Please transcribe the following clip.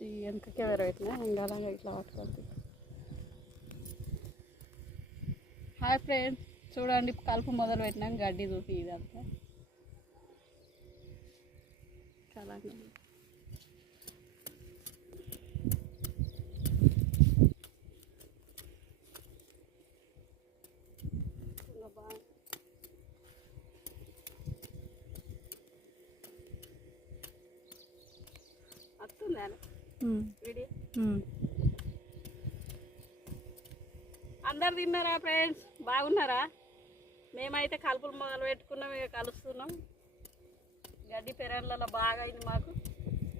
వెనక కెమెరా పెట్టినా ఇంకా అలాగే ఇట్లా పట్టుకోవాలి. హాయ్ ఫ్రెండ్స్, చూడండి కలుపు మొదలు పెట్టినాం. గడ్డి చూపి ఇదంతా అలాగే వస్తుందా వీడియో? అందరు తిన్నారా ఫ్రెండ్స్? బాగున్నారా? మేమైతే కలుపులు మొదలు పెట్టుకున్నాం, ఇక కలుస్తున్నాం. గడ్డి పెరళ్ళలో బాగా అయింది మాకు.